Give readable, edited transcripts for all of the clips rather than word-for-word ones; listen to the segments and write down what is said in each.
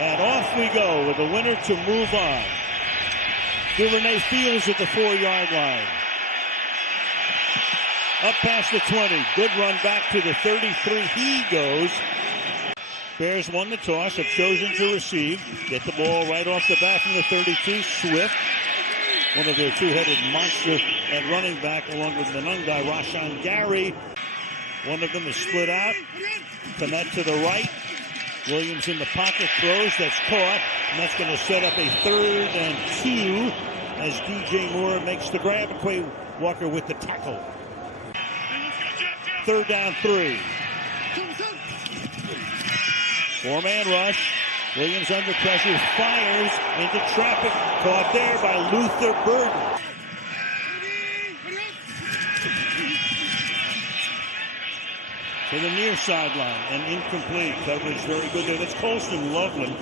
And off we go with the winner to move on. Duvernay Fields at the 4-yard line. Up past the 20. Good run back to the 33. He goes. Bears won the toss, have chosen to receive. Get the ball right off the bat from the 32. Swift, one of their two-headed monster at running back, along with Menungai, Rashawn Gary. One of them is split out. Komet to the right. Williams in the pocket, throws. That's caught. And that's going to set up a 3rd and 2 as DJ Moore makes the grab. Quay Walker with the tackle. 3rd down 3. 4-man rush. Williams under pressure, fires into traffic. Caught there by Luther Burden. To the near sideline and incomplete. Coverage very good there. That's Colston Loveland.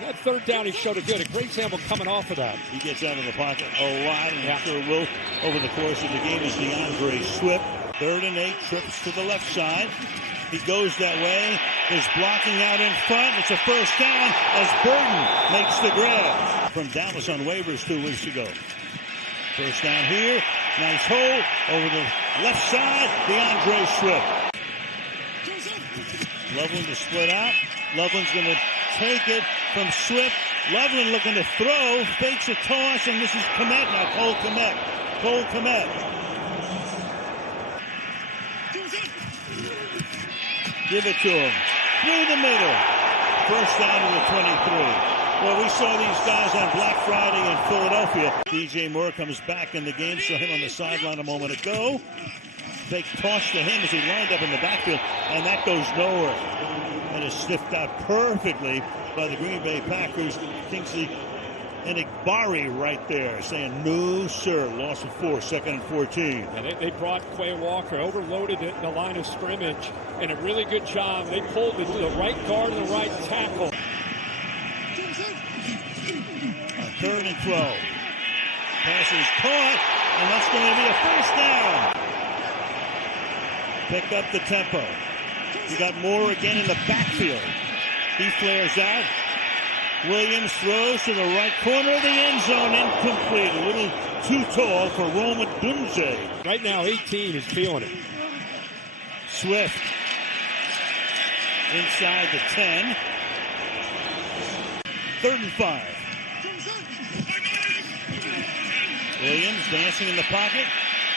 That 3rd down, he showed a great example coming off of that. He gets out of the pocket a lot, and I'm sure will over the course of the game is DeAndre Swift. 3rd and 8, trips to the left side. He goes that way. There's blocking out in front. It's a 1st down as Burden makes the grab from Dallas on waivers 2 weeks ago. 1st down here. Nice hole over the left side. DeAndre Swift. Loveland to split out. Loveland's going to take it from Swift. Loveland looking to throw. Fakes a toss, and this is Komet now. Cole Komet. Cole Komet. Give it to him. Through the middle. 1st down to the 23. Well, we saw these guys on Black Friday in Philadelphia. DJ Moore comes back in the game. Saw him on the sideline a moment ago. Fake toss to him as he lined up in the backfield, and that goes nowhere. And is sniffed out perfectly by the Green Bay Packers. Kingsley Enigbari right there saying, no, sir. Loss of 4, 2nd and 14. And they brought Quay Walker, overloaded it in the line of scrimmage, and a really good job. They pulled it to the right guard and the right tackle. 3rd and 12. Pass is caught, and that's going to be a 1st down. Pick up the tempo. You got Moore again in the backfield. He flares out. Williams throws to the right corner of the end zone, incomplete. A little too tall for Roma Dunze. Right now, 18 is feeling it. Swift inside the 10. 3rd and 5. Williams dancing in the pocket.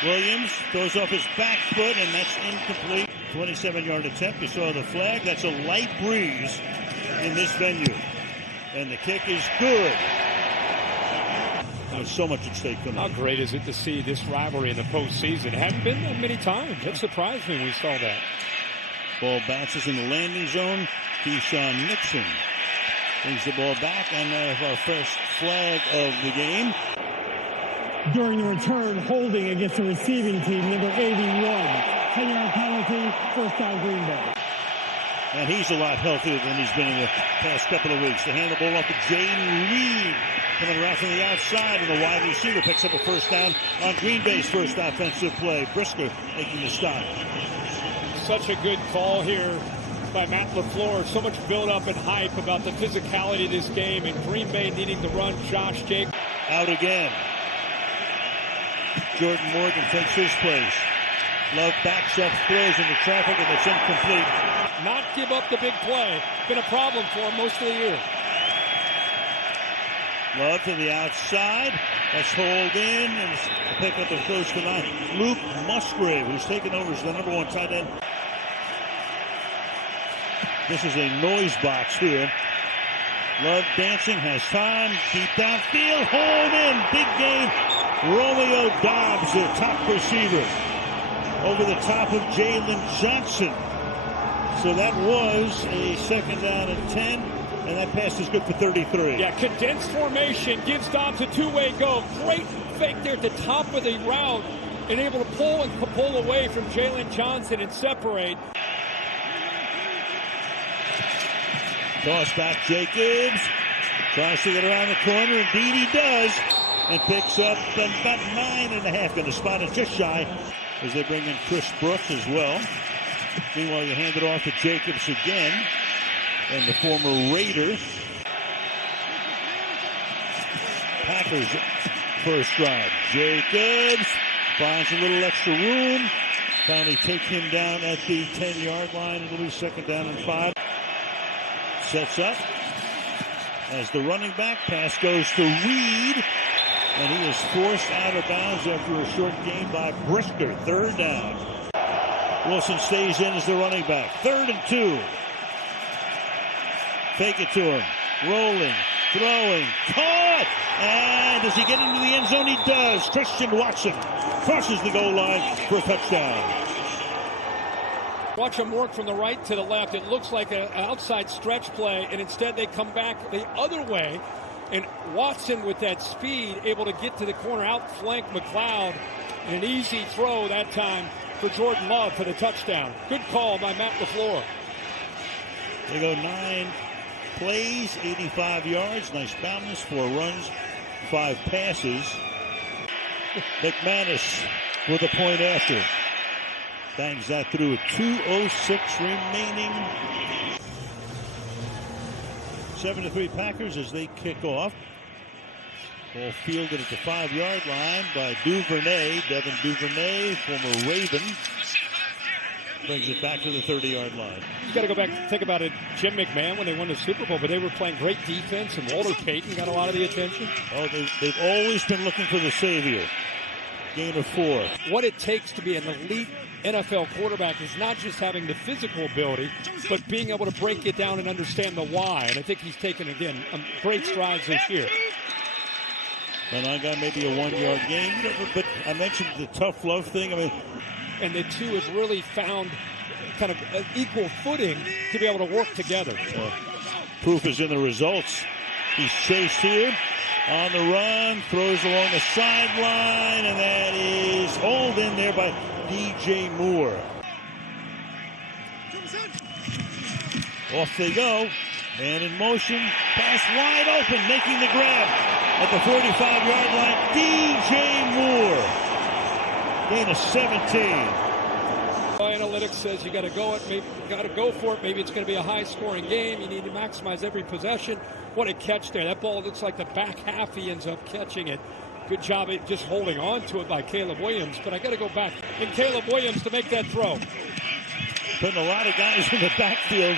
Williams throws off his back foot, and that's incomplete. 27-yard attempt. You saw the flag. That's a light breeze in this venue. And the kick is good. There's so much at stake tonight. How great is it to see this rivalry in the postseason? Haven't been that many times. It surprised me when we saw that. Ball bounces in the landing zone. Keisean Nixon brings the ball back, and our first flag of the game. During the return, holding against the receiving team, number 81. 10-yard penalty, 1st down Green Bay. And he's a lot healthier than he's been in the past couple of weeks. They hand the ball off to Jaden Reed, coming around from the outside, and the wide receiver picks up a 1st down on Green Bay's first offensive play. Brisker making the stop. Such a good call here by Matt LaFleur. So much build-up and hype about the physicality of this game, and Green Bay needing to run Josh Jacobs. Out again. Jordan Morgan takes his place. Love backs up, throws into traffic, and it's incomplete. Not give up the big play. Been a problem for him most of the year. Love to the outside. That's hauled in, and pick up the close to 9. Luke Musgrave, who's taken over as the number 1 tight end. This is a noise box here. Love dancing, has time, deep downfield, hold in, big gain. Romeo Dobbs, their top receiver, over the top of Jalen Johnson. So that was a 2nd down and 10, and that pass is good for 33. Yeah, condensed formation gives Dobbs a two-way go. Great fake there at the top of the route, and able to pull away from Jalen Johnson and separate. Toss back Jacobs. Tries to get around the corner. Indeed he does. And picks up about 9.5. Going to spot it just shy as they bring in Chris Brooks as well. Meanwhile, you hand it off to Jacobs again. And the former Raider Packers' first drive. Jacobs finds a little extra room. Finally take him down at the 10-yard line. It'll be 2nd down and 5. Sets up as the running back. Pass goes to Reed. And he is forced out of bounds after a short gain by Brisker. 3rd down. Wilson stays in as the running back. 3rd and 2. Fake it to him. Rolling. Throwing. Caught! And does he get into the end zone? He does. Christian Watson crosses the goal line for a touchdown. Watch them work from the right to the left. It looks like an outside stretch play, and instead they come back the other way. And Watson, with that speed, able to get to the corner, outflank McLeod. And an easy throw that time for Jordan Love for the touchdown. Good call by Matt LaFleur. They go 9 plays, 85 yards. Nice balance, 4 runs, 5 passes. McManus with a point after. Bangs that through with 2:06 remaining. 7-3 Packers as they kick off. Ball fielded at the 5-yard line by Duvernay. Devin Duvernay, former Raven. Brings it back to the 30-yard line. You got to go back and think about it. Jim McMahon, when they won the Super Bowl, but they were playing great defense, and Walter Payton got a lot of the attention. Oh, they've always been looking for the savior. Gain of 4. What it takes to be an elite NFL quarterback is not just having the physical ability, but being able to break it down and understand the why. And I think he's taken, again, great strides this year. And I got maybe a 1-yard gain, but I mentioned the tough love thing. I mean, and the two have really found kind of an equal footing to be able to work together. Proof is in the results. He's chased here on the run, throws along the sideline, and that is hauled in there by DJ Moore. Off they go. Man in motion. Pass wide open, making the grab at the 45-yard line. DJ Moore. Gain of 17. Analytics says you got to go for it. Maybe it's going to be a high-scoring game. You need to maximize every possession. What a catch there! That ball looks like the back half. He ends up catching it. Good job at just holding on to it by Caleb Williams. But I got to go back and Caleb Williams to make that throw. Putting a lot of guys in the backfield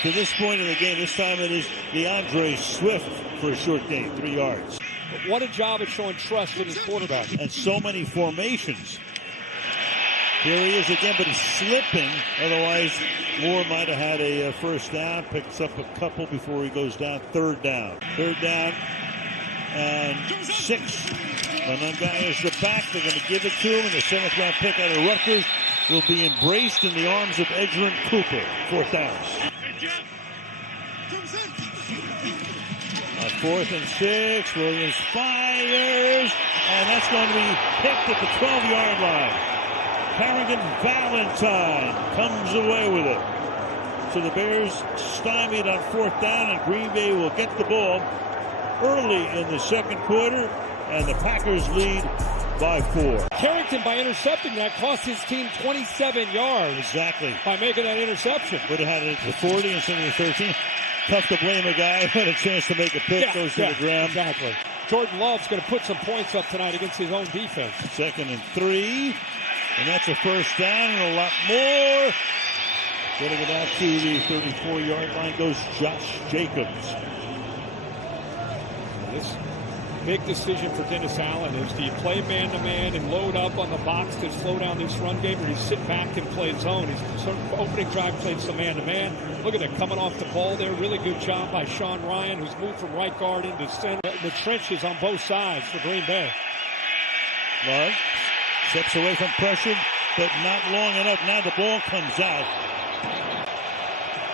to this point in the game. This time it is DeAndre Swift for a short gain, 3 yards. But what a job at showing trust in his quarterback. And so many formations. Here he is again, but he's slipping. Otherwise, Moore might have had a first down. Picks up a couple before he goes down. 3rd down. 3rd down and 6. And then guy is the back. They're going to give it to him. And the 7th-round pick out of Rutgers will be embraced in the arms of Edgerrin Cooper. 4th down. 4th and 6. Williams fires. And that's going to be picked at the 12-yard line. Harrigan Valentine comes away with it. So the Bears stymied on 4th down, and Green Bay will get the ball early in the 2nd quarter, and the Packers lead by 4. Carrington, by intercepting that, cost his team 27 yards. Exactly. By making that interception. Would have had it at the 40 instead of the 13. Tough to blame a guy who had a chance to make a pick, goes to the ground. Exactly. Jordan Love's going to put some points up tonight against his own defense. 2nd and 3. And that's a first down and a lot more. Getting it out to the 34-yard line goes Josh Jacobs. This big decision for Dennis Allen is, do you play man-to-man and load up on the box to slow down this run game, or do you sit back and play zone? His opening drive played some man-to-man. Look at it coming off the ball there. Really good job by Sean Ryan, who's moved from right guard into center. The trenches on both sides for Green Bay. Love steps away from pressure, but not long enough. Now the ball comes out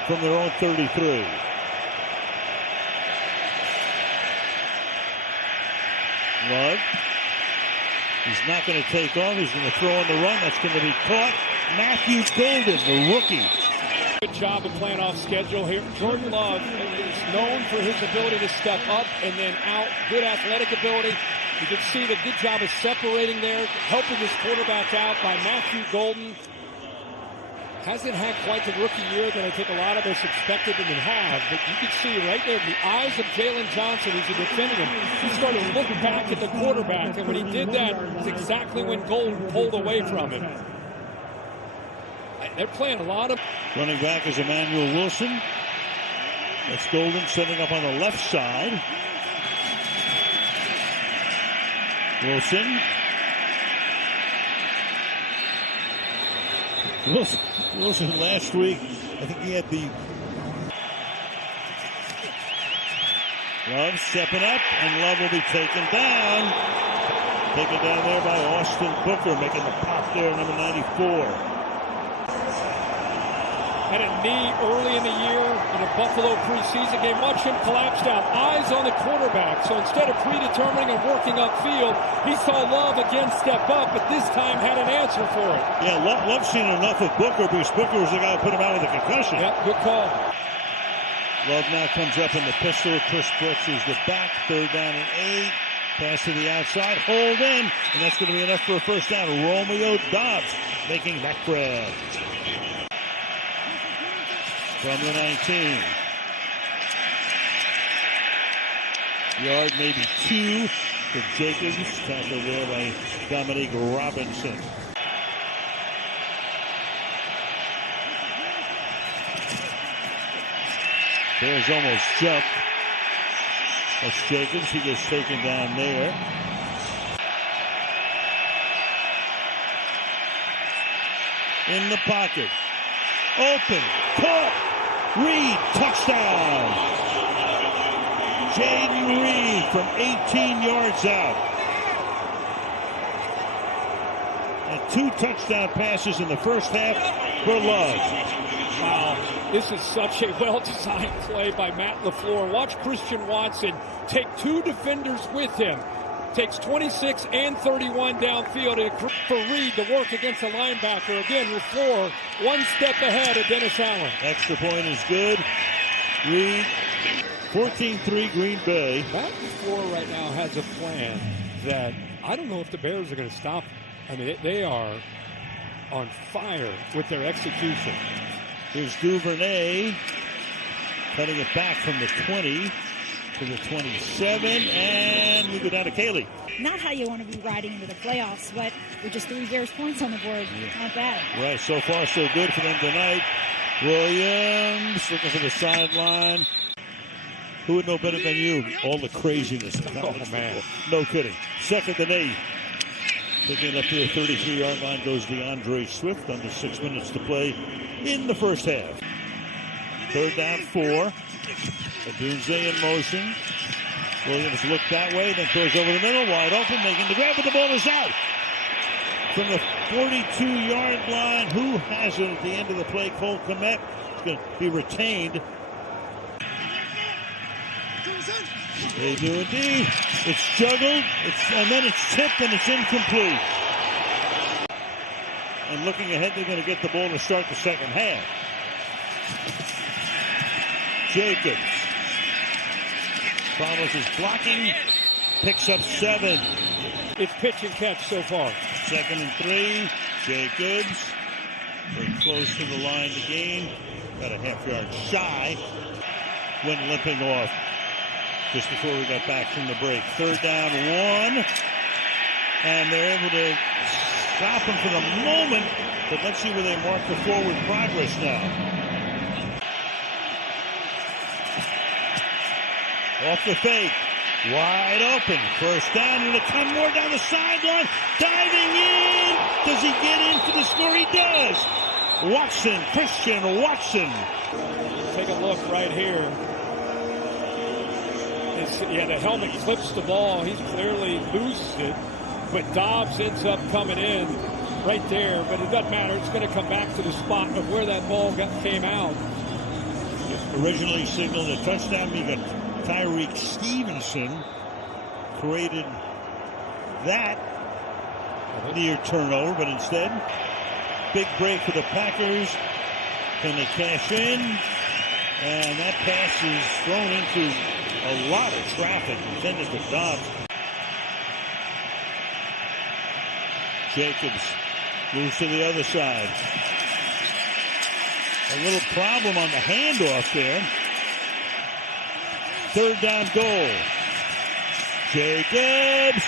from their own 33. Love. He's not going to take off. He's going to throw on the run. That's going to be caught. Matthew Golden, the rookie. Good job of playing off schedule here. Jordan Love is known for his ability to step up and then out. Good athletic ability. You can see the good job of separating there, helping his quarterback out by Matthew Golden. Hasn't had quite the rookie year that I think a lot of us expected him to have, but you can see right there in the eyes of Jalen Johnson as he defended him. He started to look back at the quarterback, and when he did that, it's exactly when Golden pulled away from him. They're playing a lot of... Running back is Emmanuel Wilson. That's Golden setting up on the left side. Wilson last week, I think he had the... Love stepping up, and Love will be taken down. Taken down there by Austin Booker, making the pop there, number 94. Had a knee early in the year in a Buffalo preseason game. Watch him collapse down. Eyes on the quarterback. So instead of predetermining and working upfield, he saw Love again step up, but this time had an answer for it. Yeah, Love's seen enough of Booker because Booker was the guy who put him out with a concussion. Yep, good call. Love now comes up in the pistol. Chris Brooks is the back. 3rd down and 8. Pass to the outside. Hold in. And that's going to be enough for a first down. Romeo Dobbs making that grab. From the 19. Yard maybe 2 for Jacobs. Tackled there by Dominique Robinson. Bears almost jumped. That's Jacobs. He gets taken down there. In the pocket. Open. Caught. Reed, touchdown. Jaden Reed from 18 yards out. And 2 touchdown passes in the first half for Love. Wow, this is such a well-designed play by Matt LaFleur. Watch Christian Watson take 2 defenders with him. Takes 26 and 31 downfield for Reed to work against a linebacker. Again, LaFleur 1 step ahead of Dennis Allen. Extra point is good. Reed, 14-3 Green Bay. Matt LaFleur right now has a plan that I don't know if the Bears are going to stop. I mean, they are on fire with their execution. Here's Duvernay cutting it back from the 20 to the 27, and we go down to Kaylee. Not how you want to be riding into the playoffs, but with just 3 Bears points on the board, not bad. Right, so far so good for them tonight. Williams looking for the sideline. Who would know better than you? All the craziness of college football. No kidding. 2nd and 8. Picking up to the 33-yard line goes DeAndre Swift. Under 6 minutes to play in the first half. 3rd down 4. Adunze in motion. Williams looked that way, then throws over the middle, wide open, making the grab, but the ball is out. From the 42-yard line, who has it at the end of the play? Cole Kmet is going to be retained. They do indeed. It's juggled, and then it's tipped, and it's incomplete. And looking ahead, they're going to get the ball to start the second half. Jacobs follows his blocking, picks up 7. It's pitch and catch so far. 2nd and 3. Jacobs very close to the line to gain. Got a half-yard shy. Went limping off just before we got back from the break. 3rd down 1. And they're able to stop him for the moment. But let's see where they mark the forward progress now. Off the fake. Wide open. 1st down and a ton more down the sideline. Diving in. Does he get in for the score? He does. Watson. Christian Watson. Take a look right here. The helmet clips the ball. He's clearly loses it. But Dobbs ends up coming in right there. But it doesn't matter. It's going to come back to the spot of where that ball came out. Originally signaled a touchdown. You got Tyreek Stevenson created that near turnover, but instead, big break for the Packers. Can they cash in? And that pass is thrown into a lot of traffic intended for Dobbs. Jacobs moves to the other side. A little problem on the handoff there. Third down goal. Jacobs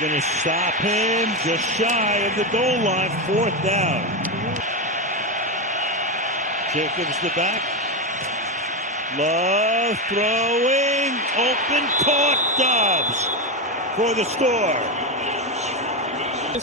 going to stop him just shy of the goal line. Fourth down. Jacobs the back. Love throwing. Open, caught. Dobbs for the score.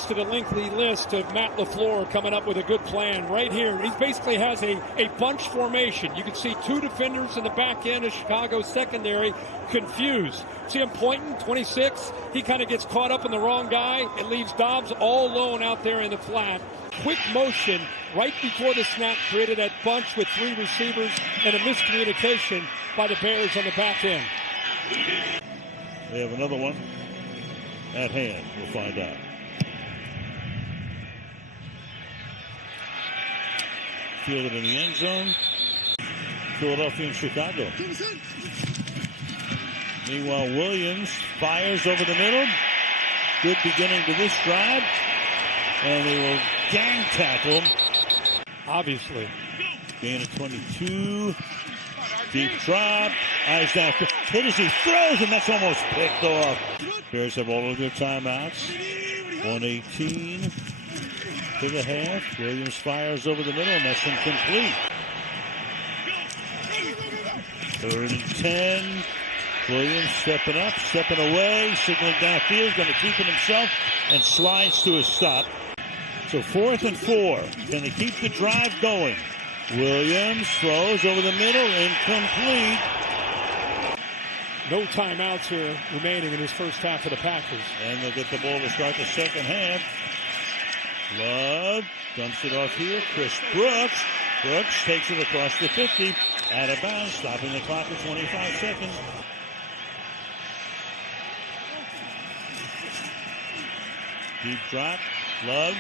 To the lengthy list of Matt LaFleur coming up with a good plan right here. He basically has a bunch formation. You can see two defenders in the back end of Chicago's secondary confused. See him pointing, 26. He kind of gets caught up in the wrong guy. It leaves Dobbs all alone out there in the flat. Quick motion right before the snap created that bunch with three receivers and a miscommunication by the Bears on the back end. They have another one at hand. We'll find out. Fielded in the end zone. Philadelphia and Chicago. Meanwhile, Williams fires over the middle. Good beginning to this drive. And they will gang tackle. Obviously. Gain of 22. Deep drop. Eyes down. Hit as he throws, and that's almost picked off. Bears have all of their timeouts. 1:18 to the half. Williams fires over the middle, and that's incomplete. 3rd and 10. Williams stepping up, stepping away, signaling downfield, going to keep it himself, and slides to a stop. So 4th and 4. Can they keep the drive going? Williams throws over the middle, incomplete. No timeouts here remaining in this first half of the Packers. And they'll get the ball to start the second half. Love dumps it off here. Chris Brooks. Brooks takes it across the 50. Out of bounds, stopping the clock at 25 seconds. Deep drop. Love.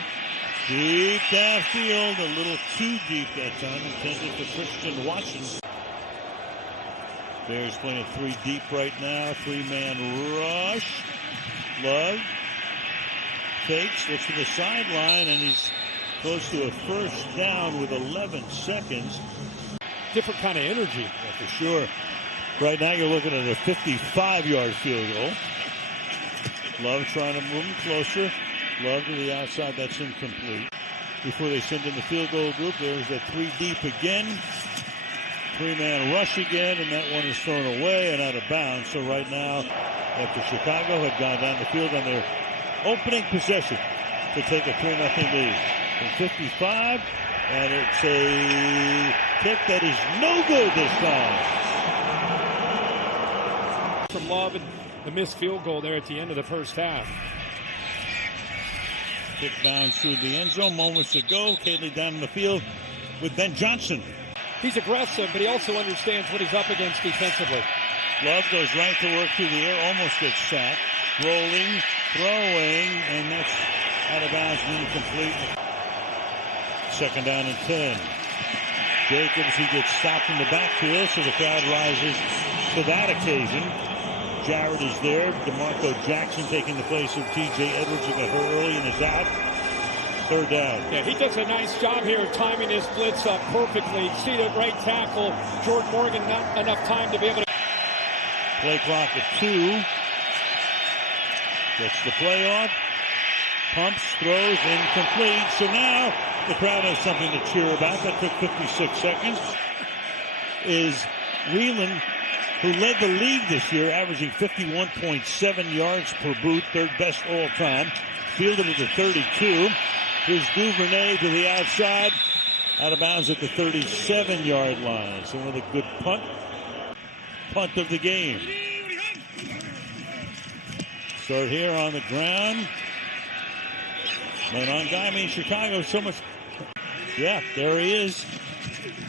Deep downfield. A little too deep that time. Intended for Christian Watson. Bears playing 3 deep right now. 3-man rush. Love. Takes, looks to the sideline, and he's close to a first down with 11 seconds. Different kind of energy. Yeah, for sure. Right now you're looking at a 55-yard field goal. Love trying to move him closer. Love to the outside. That's incomplete. Before they send in the field goal group, there's that 3 deep again. 3-man rush again, and that one is thrown away and out of bounds. So right now, after Chicago had gone down the field on their opening possession to take a 3-0 lead. From 55, and it's a kick that is no good this time. From Love and the missed field goal there at the end of the first half. Kick bounds through the end zone moments ago. Cayley down in the field with Ben Johnson. He's aggressive, but he also understands what he's up against defensively. Love goes right to work through the air, almost gets sacked. Rolling, throwing, and that's out of bounds and incomplete. 2nd down and 10. Jacobs, he gets stopped in the backfield, so the crowd rises to that occasion. Jarrett is there. DeMarco Jackson taking the place of T.J. Edwards, who got hurt early and is out. 3rd down. Yeah, he does a nice job here timing his blitz up perfectly. Seated right tackle. Jordan Morgan, not enough time to be able to. Play clock at 2. Gets the play off. Pumps, throws, incomplete. So now the crowd has something to cheer about. That took 56 seconds. Is Whelan, who led the league this year, averaging 51.7 yards per boot, 3rd best all time. Fielded at the 32. Here's Duvernay to the outside. Out of bounds at the 37-yard line. So another good punt of the game. Start here on the ground. Man on guy. I mean, Chicago so much. Yeah, there he is.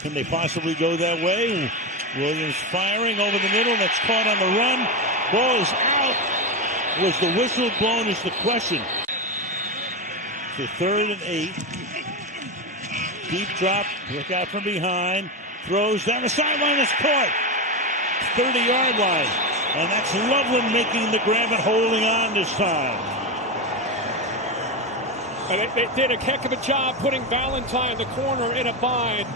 Can they possibly go that way? Williams firing over the middle. That's caught on the run. Ball is out. Was the whistle blown is the question. So 3rd and 8. Deep drop. Look out from behind. Throws down the sideline. It's caught. 30-yard line. And that's Loveland making the grab and holding on this time. They did a heck of a job putting Valentine, the corner, in a bind.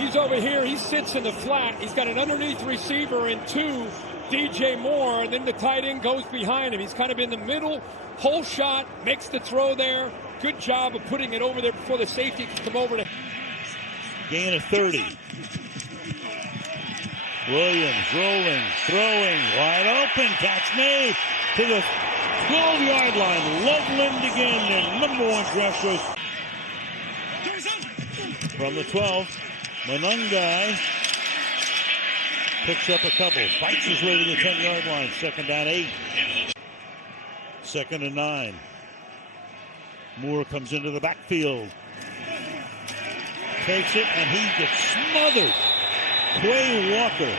He's over here. He sits in the flat. He's got an underneath receiver and two, DJ Moore, and then the tight end goes behind him. He's kind of in the middle. Whole shot, makes the throw there. Good job of putting it over there before the safety can come over to. Gain of 30. Williams rolling, throwing, wide open, catch made to the 12-yard line. Loveland again, their #1 draft choice. From the 12, Monungai picks up a couple, fights his way to the 10-yard line. 2nd down 8. 2nd and 9. Moore comes into the backfield. Takes it, and he gets smothered. Quay Walker.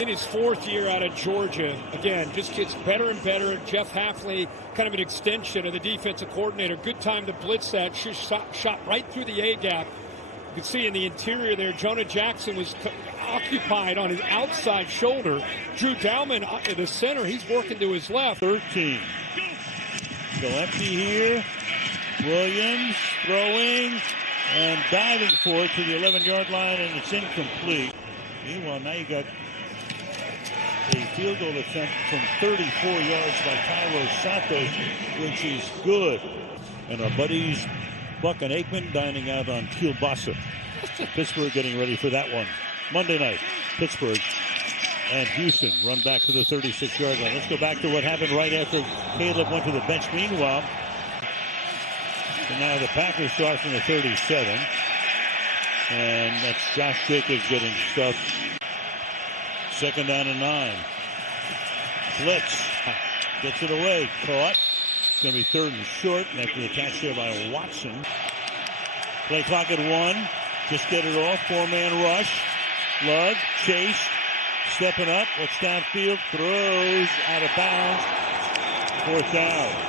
In his 4th year out of Georgia, again, just gets better and better. Jeff Hafley, kind of an extension of the defensive coordinator. Good time to blitz that. Shot right through the A-gap. You can see in the interior there, Jonah Jackson was occupied on his outside shoulder. Drew Dowman in the center. He's working to his left. 13. Still empty here. Williams throwing and diving for it to the 11-yard line, and it's incomplete. Meanwhile, now you got a field goal attempt from 34 yards by Cairo Santos, which is good. And our buddies Buck and Aikman dining out on Kielbasa. Pittsburgh getting ready for that one. Monday night, Pittsburgh and Houston run back to the 36-yard line. Let's go back to what happened right after Caleb went to the bench. Meanwhile, and now the Packers start from the 37. And that's Josh Jacobs getting stuffed. 2nd down and 9. Blitz. Gets it away. Caught. It's going to be 3rd and short. Making the catch there by Watson. Play clock at 1. Just get it off. 4-man rush. Love. Chase. Stepping up. Looks downfield. Throws out of bounds. 4th down.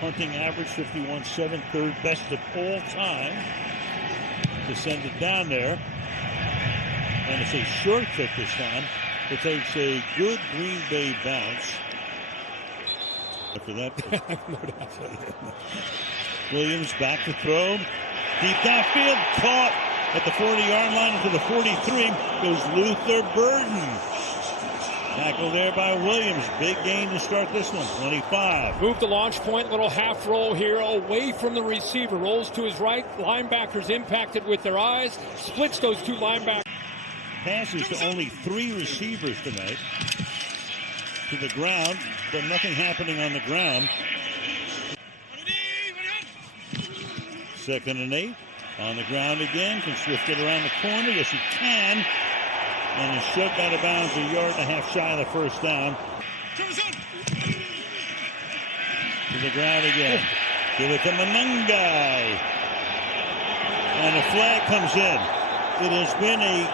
Punting average 51.7, 3rd best of all time. To send it down there. And it's a short kick this time. It takes a good Green Bay bounce. After that, Williams back to throw. Deep downfield, caught at the 40-yard line to the 43. Goes Luther Burden. Tackle there by Williams. Big gain to start this one. 25. Move the launch point. Little half roll here away from the receiver. Rolls to his right. Linebackers impacted with their eyes. Splits those two linebackers. Passes to only 3 receivers tonight. To the ground, but nothing happening on the ground. 2nd and 8. On the ground again. Can Swift get around the corner? Yes, he can. And is shoved out of bounds 1.5 yards shy of the 1st down. To the ground again. Give it to Monungai. And a flag comes in. It has been a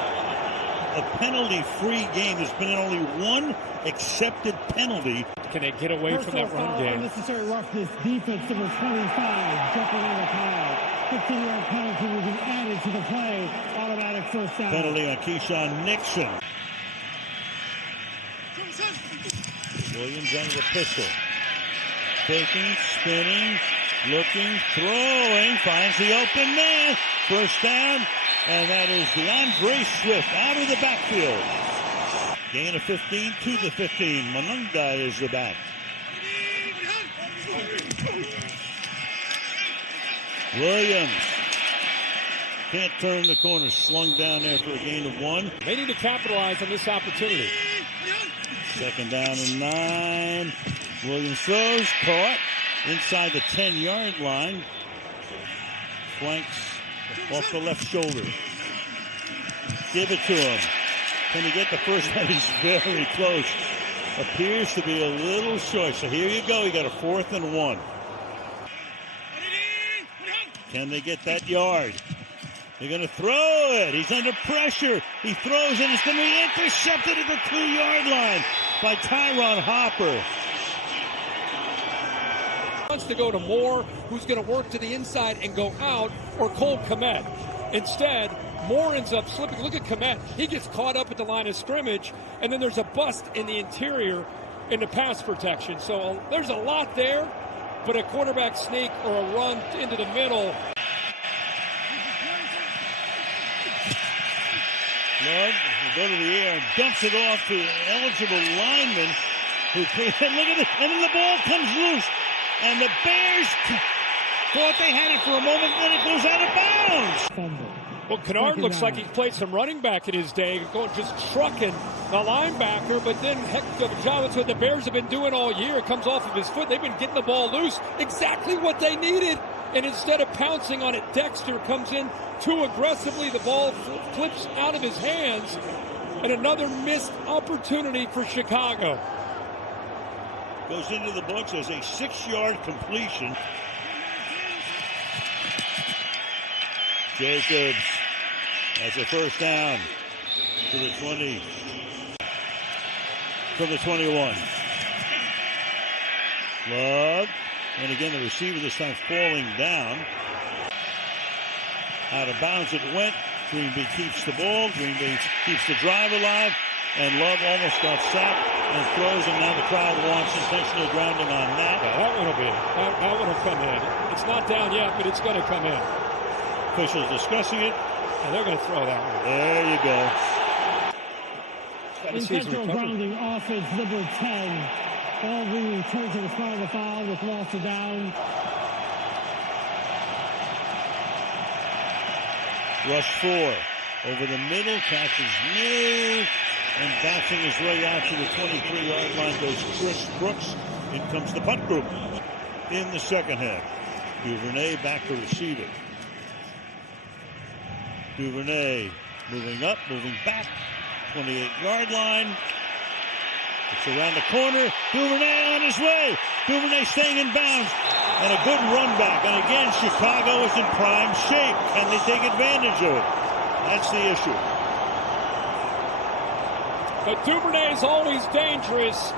penalty-free game. There's been only 1 accepted penalty. Can they get away from that run game? Unnecessary roughness. Defense number 25 jumping on the pile. 15-yard penalty will be added to the play. Automatic 1st down. Penalty on Keisean Nixon. Williams under the pistol. Taking, spinning, looking, throwing. Finds the open man. 1st down. And that is DeAndre Swift out of the backfield. Gain of 15 to the 15. Monungai is the back. Williams can't turn the corner. Slung down there for a gain of 1. They need to capitalize on this opportunity. 2nd down and 9. Williams throws. Caught inside the 10-yard line. Flanks off the left shoulder. Give it to him. Can he get the first one? He's very close. Appears to be a little short. So here you go. You got a 4th and 1. Can they get that yard? They're going to throw it. He's under pressure. He throws and it's going to be intercepted at the 2-yard line by Tyron Hopper. Wants to go to Moore, who's going to work to the inside and go out, or Cole Kmet. Instead, Moore ends up slipping. Look at Kmet. He gets caught up at the line of scrimmage, and then there's a bust in the interior in the pass protection. So there's a lot there, but a quarterback sneak or a run into the middle. Love will go to the air and dumps it off to an eligible lineman. Look at it, and then the ball comes loose. And the Bears thought they had it for a moment, then it goes out of bounds. Well, Kennard looks like he played some running back in his day, going just trucking the linebacker, but then heck of a job. That's what the Bears have been doing all year. It comes off of his foot. They've been getting the ball loose, exactly what they needed. And instead of pouncing on it, Dexter comes in too aggressively. The ball flips out of his hands, and another missed opportunity for Chicago. Goes into the books as a 6-yard completion. Jacobs has a first down to the 20. From the 21. Love. And again, the receiver this time falling down. Out of bounds it went. Green Bay keeps the ball. Green Bay keeps the drive alive. And Love almost got sacked and throws, and now the crowd wants intentional grounding on that. Yeah, that one will be. That one will come in. It's not down yet, but it's going to come in. Officials discussing it. And they're going to throw that one. There you go. Intentional grounding, offense number 10. Ball being returned to the spot of the foul with loss of down. Rush 4. Over the middle, catches New. And bouncing his way out to the 23-yard line goes Chris Brooks. In comes the punt group in the second half. Duvernay back to receive it. Duvernay moving up, moving back. 28-yard line. It's around the corner. Duvernay on his way. Duvernay staying in bounds. And a good run back. And again, Chicago is in prime shape. Can they take advantage of it? That's the issue. But Duvernay is always dangerous.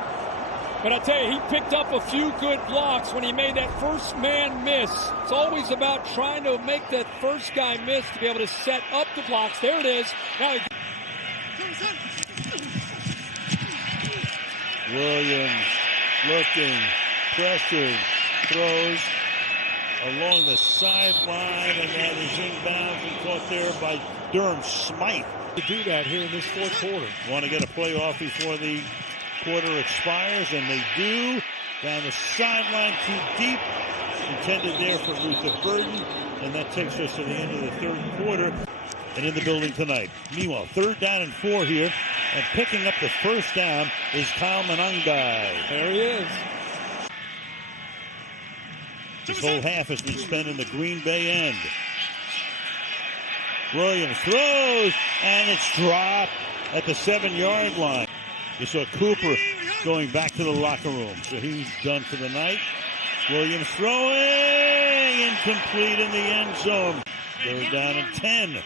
But I tell you, he picked up a few good blocks when he made that first man miss. It's always about trying to make that first guy miss to be able to set up the blocks. There it is. Now Williams looking, pressured, throws along the sideline, and that is inbounds and caught there by Durham Smythe. To do that here in this fourth quarter. Want to get a play off before the quarter expires, and they do. Down the sideline, too deep. Intended there for Luther Burden, and that takes us to the end of the third quarter. And in the building tonight. Meanwhile, 3rd down and 4 here, and picking up the first down is Kyle Manangai. There he is. This whole half has been spent in the Green Bay end. Williams throws, and it's dropped at the 7-yard line. You saw Cooper going back to the locker room, so he's done for the night. Williams throwing, incomplete in the end zone. 3rd down and 10.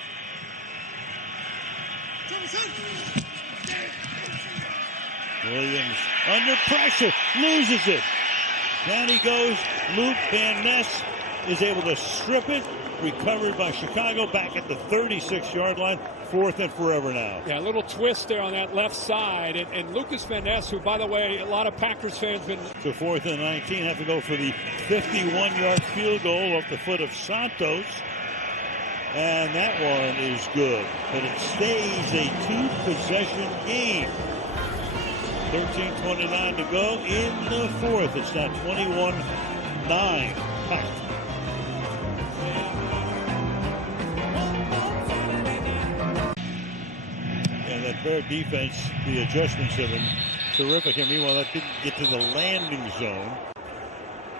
Williams under pressure, loses it. Down he goes. Luke Van Ness is able to strip it. Recovered by Chicago back at the 36-yard line. 4th and forever now. Yeah, a little twist there on that left side. And Lucas Van Ness, who, by the way, a lot of Packers fans been... To 4th and 19, have to go for the 51-yard field goal off the foot of Santos. And that one is good. But it stays a 2-possession game. 13:29 to go in the 4th. It's now 21-9. Packed. And that Bear defense, the adjustments have been terrific. And meanwhile, that didn't get to the landing zone.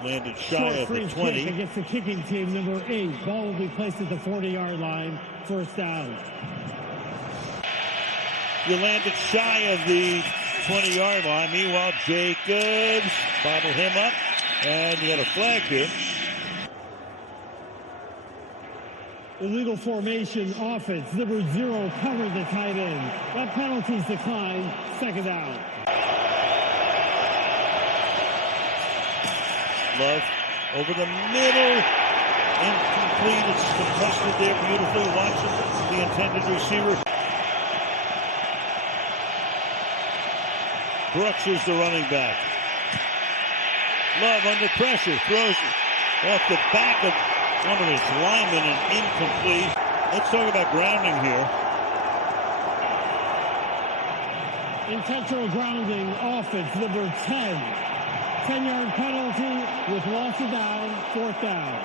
Landed shy of the 20. Against the kicking team, number 8. Ball will be placed at the 40-yard line. First down. You landed shy of the 20-yard line. Meanwhile, Jacobs bobbled him up. And you got a flag here. Illegal formation offense. Number 0 covered the tight end. That penalty's declined. 2nd down. Love over the middle. Incomplete. It's contested there beautifully. Watching the intended receiver. Brooks is the running back. Love under pressure. Throws off the back of one of his linemen and incomplete. Let's talk about grounding here. Intentional grounding offense, number 10. 10-yard penalty with loss of down, 4th down.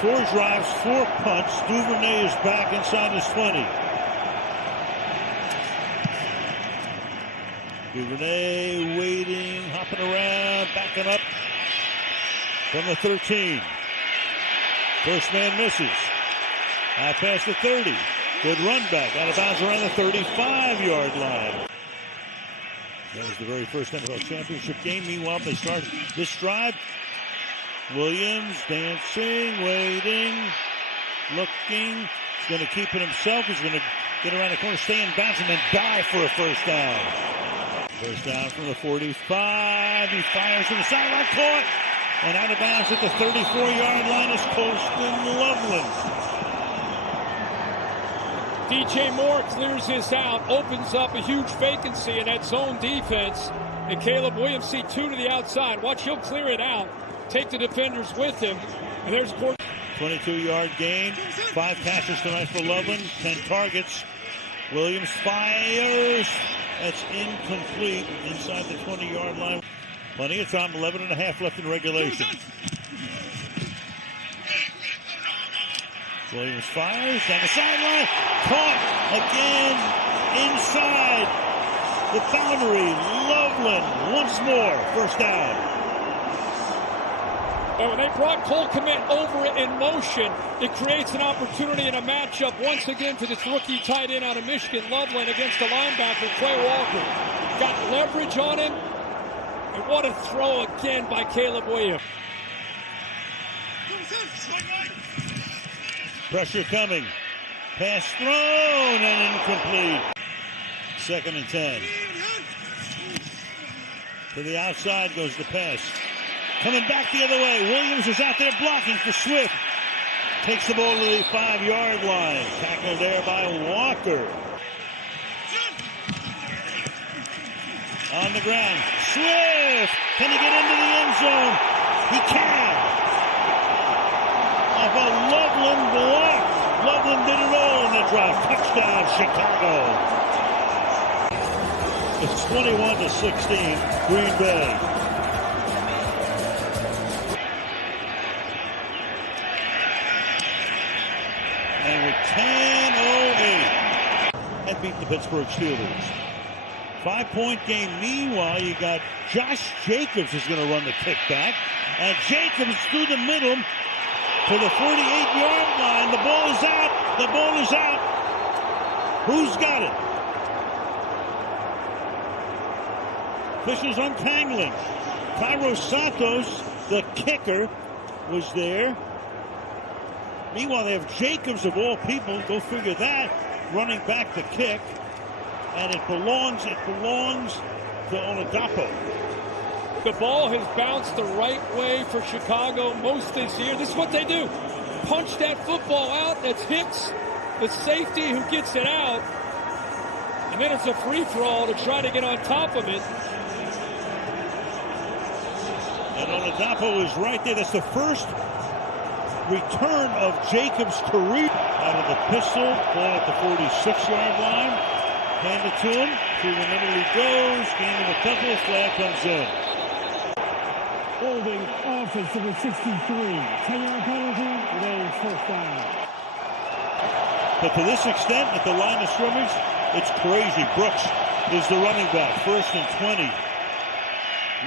4 drives, 4 punts. Duvernay is back inside his 20. Duvernay waiting, hopping around, backing up from the 13. First man misses. High pass to 30. Good run back. Out of bounds around the 35-yard line. That was the very first NFL championship game. Meanwhile, they start this drive. Williams dancing, waiting, looking. He's going to keep it himself. He's going to get around the corner, stay in bounds, and then dive for a first down. First down from the 45. He fires to the sideline, caught, and out of bounds at the 34-yard line is Keisean Loveland. DJ Moore clears this out, opens up a huge vacancy in that zone defense, and Caleb Williams see 2 to the outside. Watch, he'll clear it out, take the defenders with him, and there's 22-yard gain, 5 passes tonight for Loveland, 10 targets. Williams fires. That's incomplete inside the 20-yard line. Plenty of time, 11 and a half left in regulation. Williams fires down the sideline. Caught again inside the boundary. Loveland once more. First down. And when they brought Cole Kmet over in motion, it creates an opportunity in a matchup once again for this rookie tight end out of Michigan, Loveland, against the linebacker, Quay Walker. Got leverage on him. And what a throw again by Caleb Williams. Pressure coming. Pass thrown and incomplete. 2nd and 10. To the outside goes the pass. Coming back the other way. Williams is out there blocking for Swift. Takes the ball to the 5-yard line. Tackled there by Walker. On the ground. Swift. Can he get into the end zone? He can. Off a Loveland block. Loveland did it all in that drive. Touchdown, Chicago. It's 21-16, Green Bay. And with 10:08, that beat the Pittsburgh Steelers. 5-point game. Meanwhile, you got Josh Jacobs is going to run the kickback. And Jacobs through the middle to the 48-yard line. The ball is out. The ball is out. Who's got it? Officials untangling. Cairo Santos, the kicker, was there. Meanwhile, they have Jacobs, of all people, go figure that, running back the kick. And it belongs to Oladapo. The ball has bounced the right way for Chicago most this year. This is what they do. Punch that football out. That's Hicks, the safety, who gets it out. And then it's a free-for-all to try to get on top of it. And Oladapo is right there. That's the first return of Jacobs' career. Out of the pistol, ball at the 46-yard line. Hand it to him. Through the middle he goes. Gain of a couple. Flag comes in. Holding offense number 63. 10-yard penalty. Remains first down. But to this extent, at the line of scrimmage, it's crazy. Brooks is the running back. 1st and 20.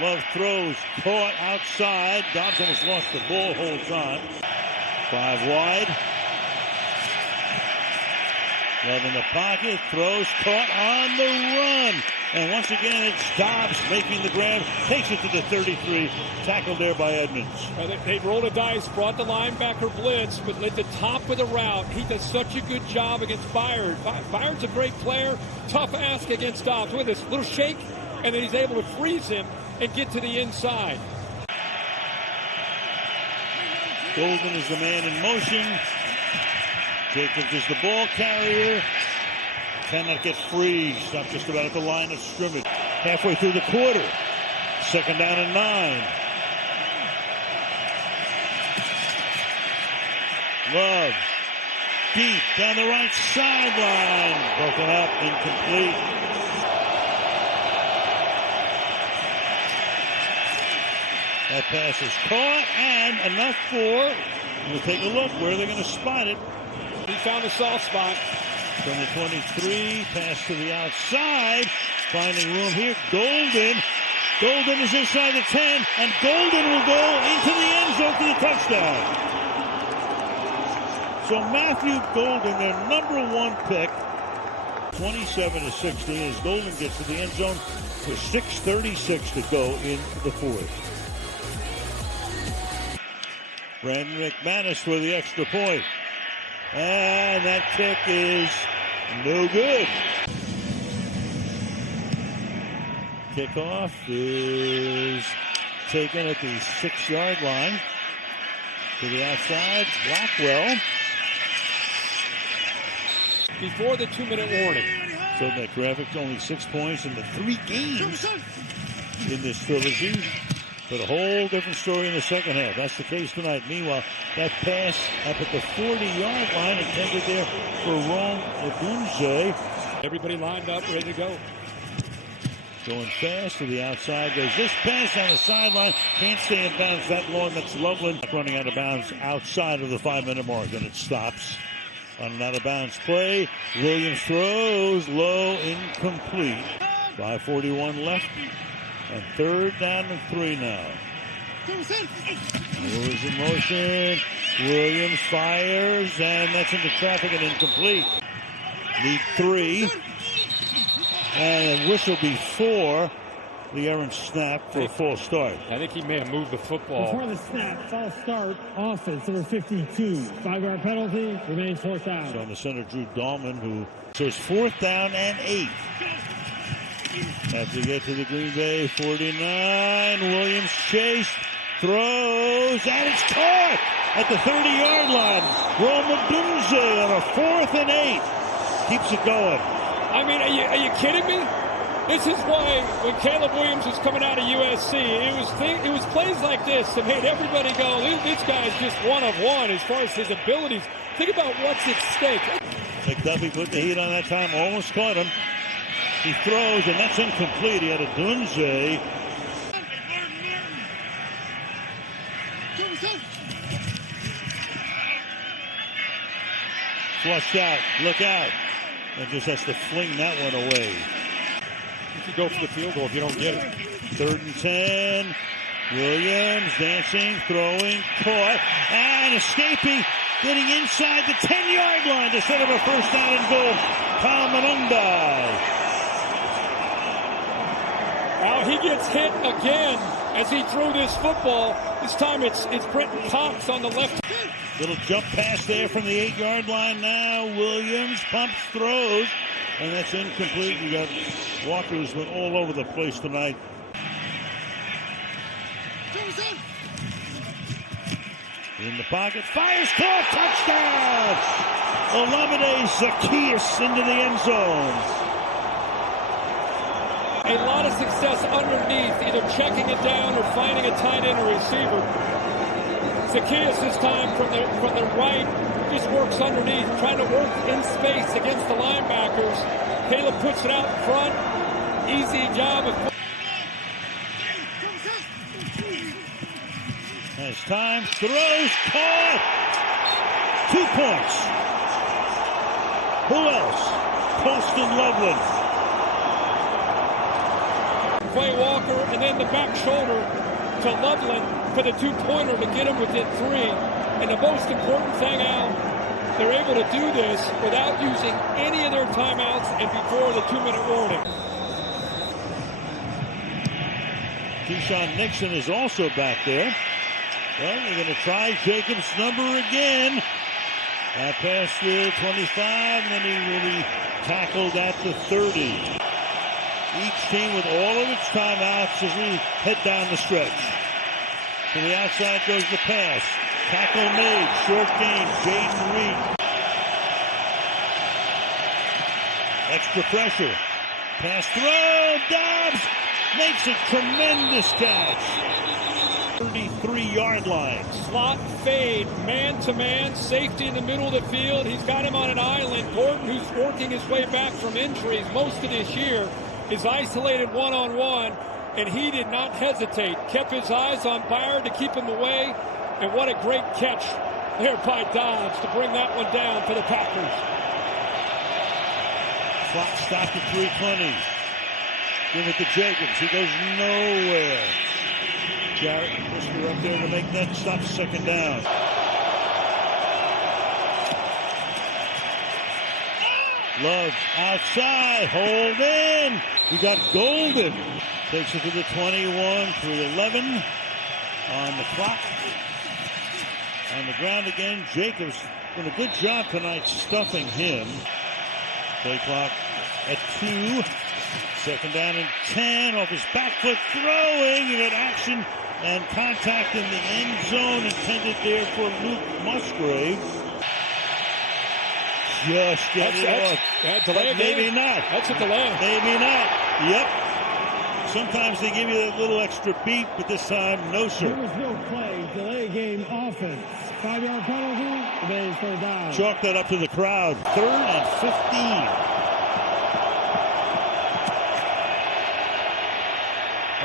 Love throws. Caught outside. Dobbs almost lost the ball. Holds on. 5 wide. Love in the pocket, throws, caught on the run. And once again, it's Dobbs making the grab, takes it to the 33, tackled there by Edmonds. They rolled a dice, brought the linebacker blitz, but at the top of the route, he does such a good job against Byard. Byard's a great player, tough ask against Dobbs. With this little shake, and then he's able to freeze him and get to the inside. Golden is the man in motion. Jacobs is the ball carrier. Cannot get free. Stopped just about at the line of scrimmage. Halfway through the quarter. 2nd down and 9. Love. Deep down the right sideline. Broken up. Incomplete. That pass is caught and enough for, we'll take a look where they're going to spot it. He found a soft spot. From the 23, pass to the outside, finding room here. Golden is inside the 10, and Golden will go into the end zone for the touchdown. So Matthew Golden, their #1 pick, 27-16, as Golden gets to the end zone with 6:36 to go in the fourth. Brandon McManus for the extra point. And that kick is no good. Kickoff is taken at the 6-yard line. To the outside, Blackwell. Before the 2-minute warning. So that graphic, only 6 points in the 3 games in this trilogy. But a whole different story in the second half. That's the case tonight. Meanwhile, that pass up at the 40-yard line intended there for Ron Odunze. Everybody lined up, ready to go. Going fast to the outside. Goes this pass on the sideline. Can't stay in bounds that long. That's Loveland running out of bounds outside of the 5-minute mark. And it stops on an out-of-bounds play. Williams throws low, incomplete. 5:41 left. And 3rd down and 3 now. Moves in motion. Williams fires, and that's into traffic and incomplete. Lead 3. And whistle before the errant snap for a false start. I think he may have moved the football. Before the snap, false start, offense, number 52. 5-yard penalty, remains 4th down. So on the center, Drew Dahlman, so it's 4th down and 8. After we get to the Green Bay 49, Williams chased, throws, and it's caught at the 30-yard line. Rome Odunze on a 4th and 8. Keeps it going. I mean, are you kidding me? This is why when Caleb Williams was coming out of USC, it was plays like this that made everybody go, this guy's just one of one as far as his abilities. Think about what's at stake. McDuffie put the heat on that time, almost caught him. He throws, and that's incomplete. He had a Odunze. Flushed out. Look out. And just has to fling that one away. You could go for the field goal if you don't get it. 3rd and 10. Williams dancing, throwing, caught, and escaping. Getting inside the 10-yard line to set up a 1st down and goal. Kalmanundai. Now he gets hit again as he threw this football. This time it's Britton Cox on the left. Little jump pass there from the 8-yard line now. Williams pumps, throws, and that's incomplete. You got Walker who's been all over the place tonight. In the pocket, fires, caught, touchdown! Olamide Zacchaeus into the end zone. A lot of success underneath, either checking it down or finding a tight end or receiver. Zacchaeus this time from the right just works underneath, trying to work in space against the linebackers. Caleb puts it out in front. Easy job of. Has time, throws, caught. 2 points. Who else? Poston Loveland. Quay Walker, and then the back shoulder to Loveland for the 2-pointer to get him within 3. And the most important thing, Al, they're able to do this without using any of their timeouts and before the 2-minute warning. Keisean Nixon is also back there. Well, they're going to try Jacobs' number again. That pass to 25, and then he will be tackled at the 30. Each team with all of its timeouts as we head down the stretch. To the outside goes the pass. Tackle made. Short game. Jaden Reed. Extra pressure. Pass throw. Dobbs makes a tremendous catch. 33-yard line. Slot fade. Man-to-man. Safety in the middle of the field. He's got him on an island. Gordon, who's working his way back from injuries most of this year, is isolated one-on-one. and he did not hesitate. Kept his eyes on Byard to keep him away, and what a great catch there by Dodds to bring that one down for the Packers. Clock stopped at 3:20. Give it to Jacobs. He goes nowhere. Jarrett and Brisker up there to make that stop. Second down. Love outside. Hold in. We got Golden. Takes it to the 21. 3:11 on the clock. On the ground again. Jacobs doing a good job tonight stuffing him. Play clock at 2. Second down and 10. Off his back foot throwing. You got action and contact in the end zone intended there for Luke Musgrave. Just get it off. Delay maybe not. That's a delay. Maybe not. Yep. Sometimes they give you a little extra beat, but this time, no, sir. There was no play. Delay game offense. 5-yard penalty. The Bears third down. Chalk that up to the crowd. 3rd and 15.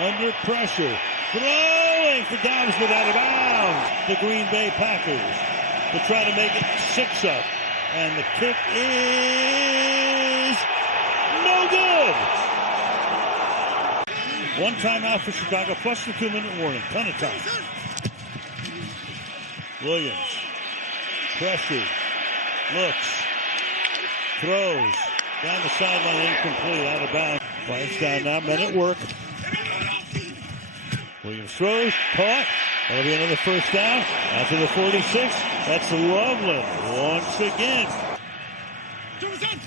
Under pressure. Throwing for downs but out of bounds. The Green Bay Packers to try to make it 6 up. And the kick is no good. One timeout for Chicago plus the 2-minute warning. Ton of time. Williams. Pressure. Looks. Throws. Down the sideline. Incomplete. Out of bounds. Flags down now. Men at work. Williams throws. Caught. That'll be another first down. After the 46. That's Loveland. Once again.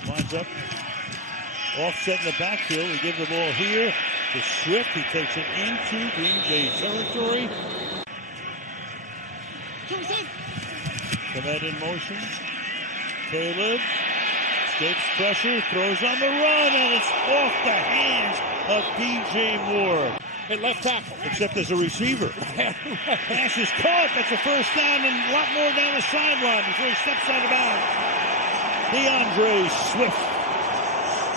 Lines up. Offset in the backfield. We give the ball here to Swift. He takes it into Green Bay territory. Komet in motion. Caleb escapes pressure, throws on the run, and it's off the hands of DJ Moore. At left tackle. Except as a receiver. Pass is caught. That's a first down and a lot more down the sideline before he steps out of bounds. DeAndre Swift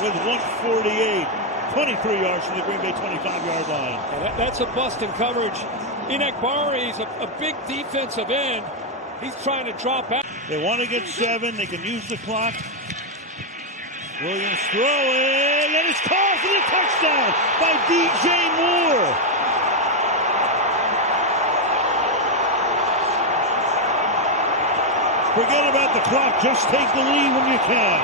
with 148. 23 yards to the Green Bay 25-yard line. That's a bust in coverage. Inekbari is a big defensive end. He's trying to drop out. They want to get 7. They can use the clock. Williams throwing, and it's caught for the touchdown by DJ Moore. Forget about the clock. Just take the lead when you can.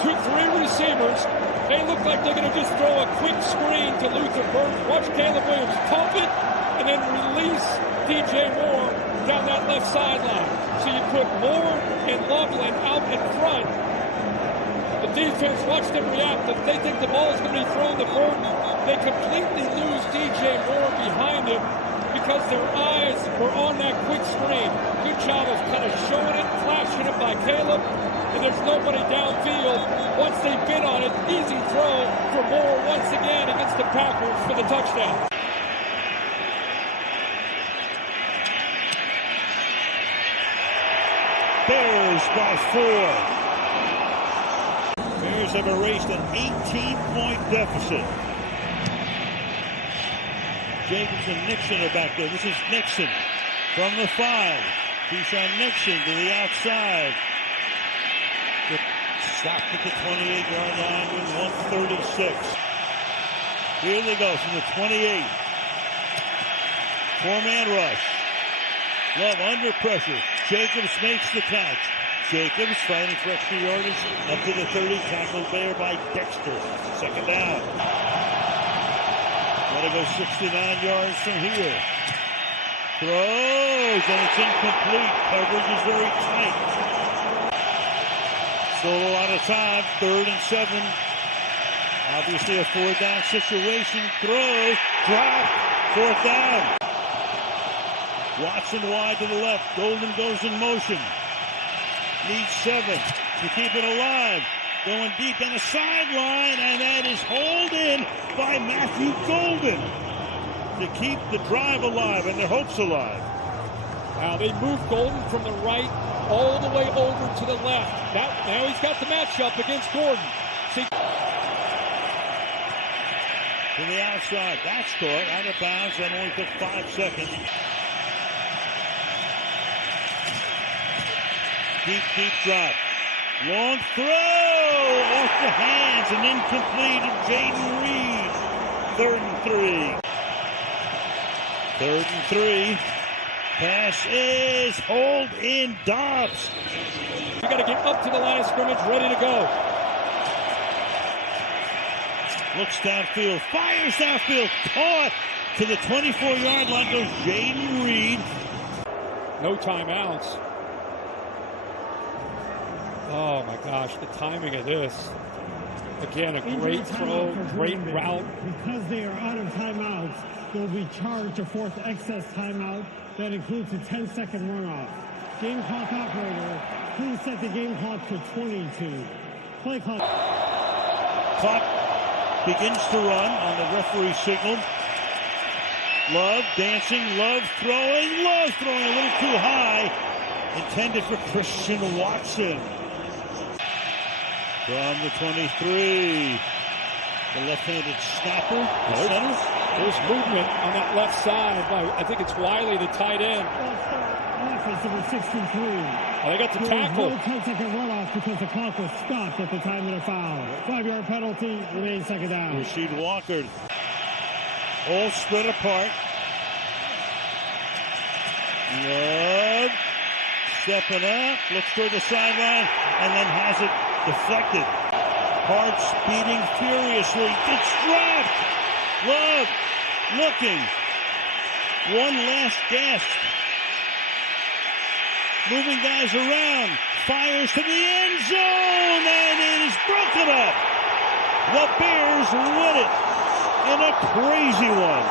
2-3 receivers. They look like they're going to just throw a quick screen to Luther Burns. Watch Caleb Williams pump it and then release DJ Moore down that left sideline. So you put Moore and Loveland out in front. The defense, watch them react. If they think the ball is going to be thrown to Burton, they completely lose DJ Moore behind him because their eyes were on that quick screen. Good job of kind of showing it, flashing it by Caleb, and there's nobody downfield. Once they bid on it, easy throw for Moore once again against the Packers for the touchdown. Bears by 4. Bears have erased an 18-point deficit. Jacobs and Nixon are back there. This is Nixon from the 5. Keisean Nixon to the outside. Stopped at the 28-yard line with 1:36. Here they go from the 28. 4-man rush. Love under pressure. Jacobs makes the catch. Jacobs fighting for extra yardage up to the 30. Tackled there by Dexter. Second down. Gotta go 69 yards from here. Throws, and it's incomplete. Coverage is very tight. Still a lot of time. 3rd and 7. Obviously a 4th-down situation. Throw, drop, 4th down. Watson wide to the left. Golden goes in motion. Needs 7 to keep it alive. Going deep on the sideline, and that is hauled in by Matthew Golden to keep the drive alive and their hopes alive. Now they move Golden from the right all the way over to the left. Now he's got the matchup against Gordon. See, To the outside. That's caught. Out of bounds. That only took 5 seconds. Deep drop. Long throw. Off the hands and incomplete of Jaden Reed. 3rd and 3. 3rd and 3. Pass is hold in Dobbs. You got to get up to the line of scrimmage, ready to go. Looks downfield, fires downfield, caught to the 24-yard line goes Jaden Reed. No timeouts. Oh my gosh, the timing of this. Again, a great throw, great route. Because they are out of timeouts, they'll be charged a 4th excess timeout. That includes a 10-second runoff. Game clock operator, please set the game clock to 22. Play clock. Clock begins to run on the referee signal. Love dancing, Love throwing a little too high. Intended for Christian Watson. From the 23, the left-handed snapper, the center. There's movement on that left side by, I think it's Wiley, the tight end. Offense number 63. Oh, they got the tackle. No 10-second runoff because the clock was stopped at the time of the foul. 5-yard penalty, remains 2nd down. Rasheed Walker. All spread apart. Love stepping up, looks toward the sideline, and then has it deflected. Hart speeding furiously. It's dropped. Love looking. One last gasp. Moving guys around. Fires to the end zone, and it is broken up. The Bears win it in a crazy one.